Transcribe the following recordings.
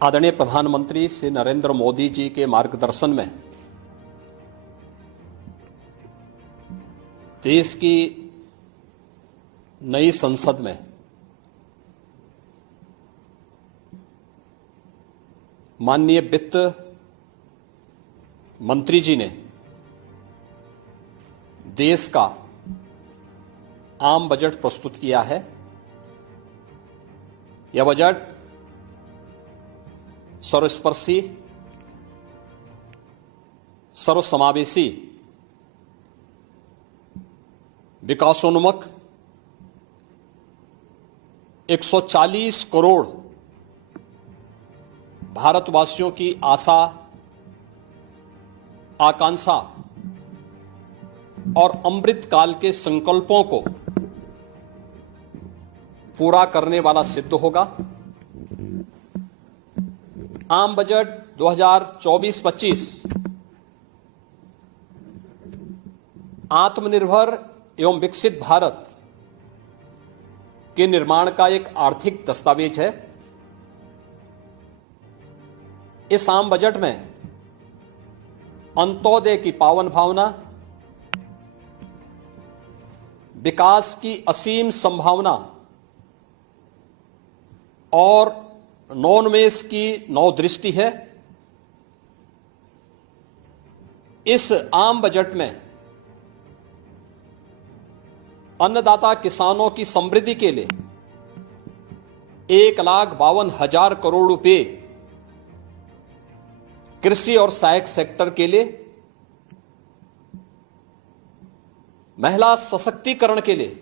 आदरणीय प्रधानमंत्री श्री नरेंद्र मोदी जी के मार्गदर्शन में देश की नई संसद में माननीय वित्त मंत्री जी ने देश का आम बजट प्रस्तुत किया है। यह बजट सर्वस्पर्शी, सर्वसमावेशी, विकासोन्मुख 140 करोड़ भारतवासियों की आशा, आकांक्षा और अमृत काल के संकल्पों को पूरा करने वाला सिद्ध होगा। आम बजट 2024-25 आत्मनिर्भर एवं विकसित भारत के निर्माण का एक आर्थिक दस्तावेज है। इस आम बजट में अंत्योदय की पावन भावना, विकास की असीम संभावना और नवोन्मेष की नवदृष्टि है। इस आम बजट में अन्नदाता किसानों की समृद्धि के लिए 1,52,000 करोड़ रुपए, कृषि और सहायक सेक्टर के लिए, महिला सशक्तिकरण के लिए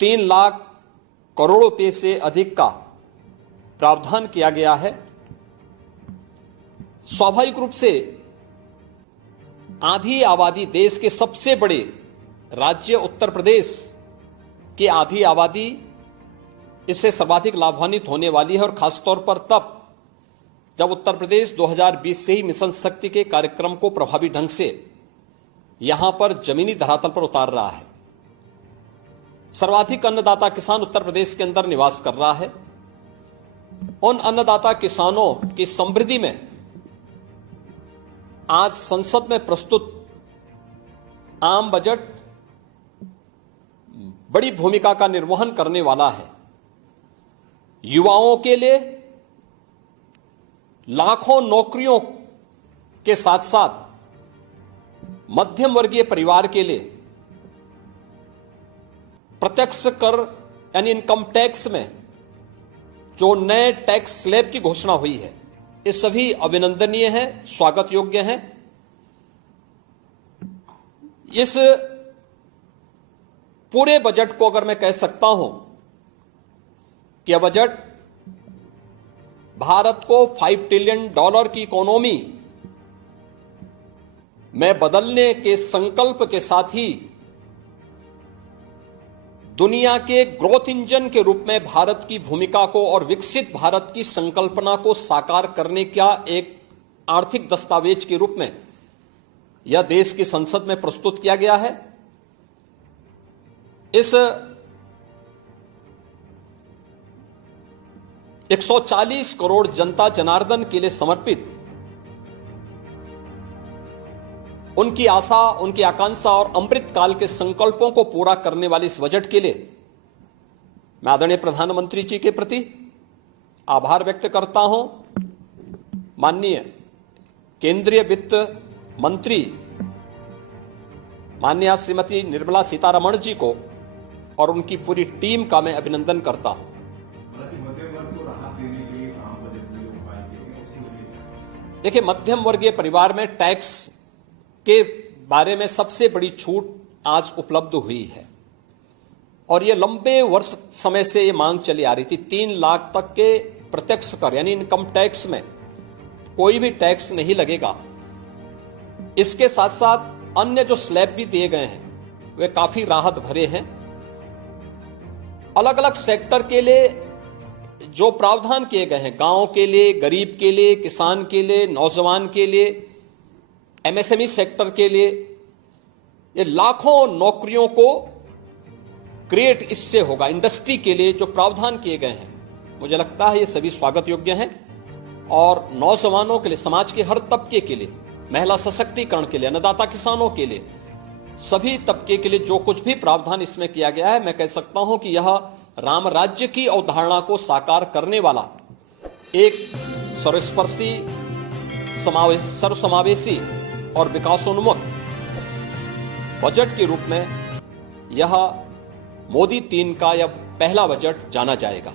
3 लाख करोड़ रुपए से अधिक का प्रावधान किया गया है। स्वाभाविक रूप से आधी आबादी, देश के सबसे बड़े राज्य उत्तर प्रदेश की आधी आबादी इससे सर्वाधिक लाभान्वित होने वाली है, और खासतौर पर तब जब उत्तर प्रदेश 2020 से ही मिशन शक्ति के कार्यक्रम को प्रभावी ढंग से यहां पर जमीनी धरातल पर उतार रहा है। सर्वाधिक अन्नदाता किसान उत्तर प्रदेश के अंदर निवास कर रहा है। उन अन्नदाता किसानों की समृद्धि में आज संसद में प्रस्तुत आम बजट बड़ी भूमिका का निर्वहन करने वाला है। युवाओं के लिए लाखों नौकरियों के साथ साथ मध्यम वर्गीय परिवार के लिए प्रत्यक्ष कर यानी इनकम टैक्स में जो नए टैक्स स्लैब की घोषणा हुई है, ये सभी अभिनंदनीय है, स्वागत योग्य है। इस पूरे बजट को अगर मैं कह सकता हूं कि यह बजट भारत को $5 ट्रिलियन की इकोनॉमी में बदलने के संकल्प के साथ ही दुनिया के ग्रोथ इंजन के रूप में भारत की भूमिका को और विकसित भारत की संकल्पना को साकार करने का एक आर्थिक दस्तावेज के रूप में यह देश की संसद में प्रस्तुत किया गया है। इस 140 करोड़ जनता जनार्दन के लिए समर्पित उनकी आशा, उनकी आकांक्षा और अमृत काल के संकल्पों को पूरा करने वाले इस बजट के लिए मैं आदरणीय प्रधानमंत्री जी के प्रति आभार व्यक्त करता हूं। माननीय केंद्रीय वित्त मंत्री माननीय श्रीमती निर्मला सीतारमण जी को और उनकी पूरी टीम का मैं अभिनंदन करता हूं। देखिए, मध्यम वर्गीय परिवार में टैक्स के बारे में सबसे बड़ी छूट आज उपलब्ध हुई है, और यह लंबे वर्ष समय से यह मांग चली आ रही थी। 3 लाख तक के प्रत्यक्ष कर यानी इनकम टैक्स में कोई भी टैक्स नहीं लगेगा। इसके साथ साथ अन्य जो स्लैब भी दिए गए हैं वे काफी राहत भरे हैं। अलग अलग सेक्टर के लिए जो प्रावधान किए गए हैं, गांव के लिए, गरीब के लिए, किसान के लिए, नौजवान के लिए, एमएसएमई सेक्टर के लिए, ये लाखों नौकरियों को क्रिएट इससे होगा। इंडस्ट्री के लिए जो प्रावधान किए गए हैं मुझे लगता है ये सभी स्वागत योग्य हैं और नौजवानों के लिए, समाज के हर तबके के लिए, महिला सशक्तिकरण के लिए, अन्नदाता किसानों के लिए, सभी तबके के लिए जो कुछ भी प्रावधान इसमें किया गया है, मैं कह सकता हूं कि यह राम राज्य की अवधारणा को साकार करने वाला एक सर्वस्पर्शी, सर्वसमावेशी और विकासोन्मुख बजट के रूप में यह मोदी 3 का यह पहला बजट जाना जाएगा।